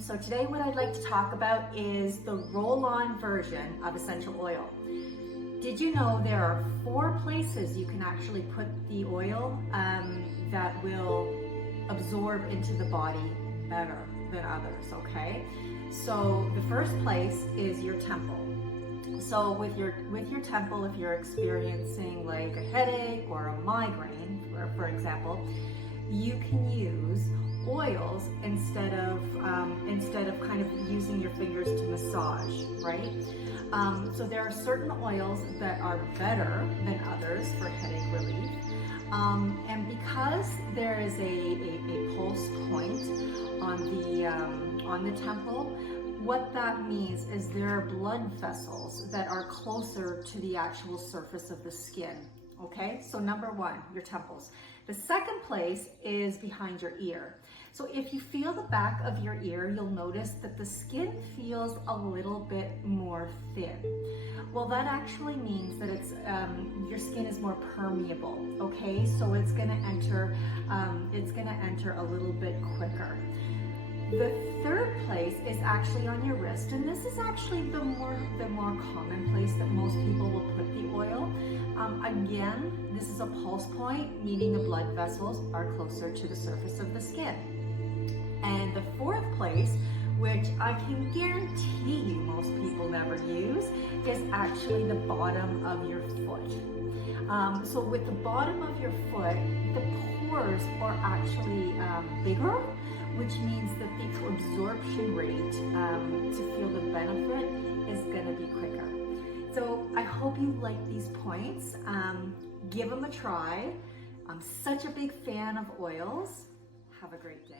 So today what I'd like to talk about is the roll-on version of essential oil. Did you know there are 4 places you can actually put the oil that will absorb into the body better than others, okay? So the first place is your temple. So with your temple, if you're experiencing like a headache or a migraine, for example, you can use oils instead of kind of using your fingers to massage, right? So there are certain oils that are better than others for headache relief. And because there is a pulse point on the temple, what that means is there are blood vessels that are closer to the actual surface of the skin. Okay, so number 1, your temples. The second place is behind your ear. So if you feel the back of your ear, you'll notice that the skin feels a little bit more thin. Well, that actually means that it's your skin is more permeable. Okay, so it's gonna enter a little bit quicker. The third place is actually on your wrist, and this is actually the more common place that most people will put the oil. Again, this is a pulse point, meaning the blood vessels are closer to the surface of the skin. And the fourth place, which I can guarantee you most people never use, is actually the bottom of your foot. So with the bottom of your foot, the pores are actually bigger, which means that the absorption rate to feel the benefit is going to be quicker. So I hope you like these points. Give them a try. I'm such a big fan of oils. Have a great day.